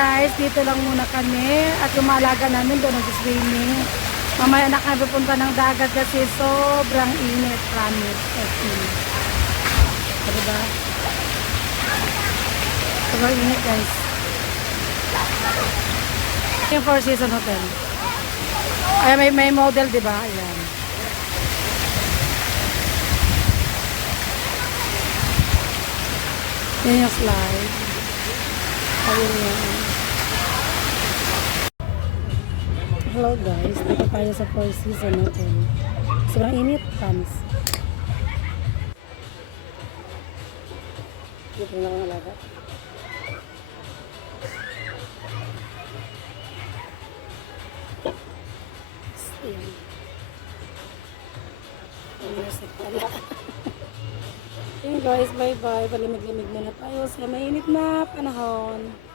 guys, dito lang muna kami at yung mga alaga namin doon nag-swimming. Mamaya na kami pupunta ng dagat kasi sobrang init, promise. Diba? Sobrang init guys. Yung Four Seasons Hotel. Ay, may model diba? Ayan. Yan yung slide. Ayun yan. Hello guys, dito tayo sa Four Seasons Hotel. Sobrang init, promise. Dito na akong alaga. Ayan. Ayan guys, bye bye. Palimig-limig muna tayo sa mainit na panahon.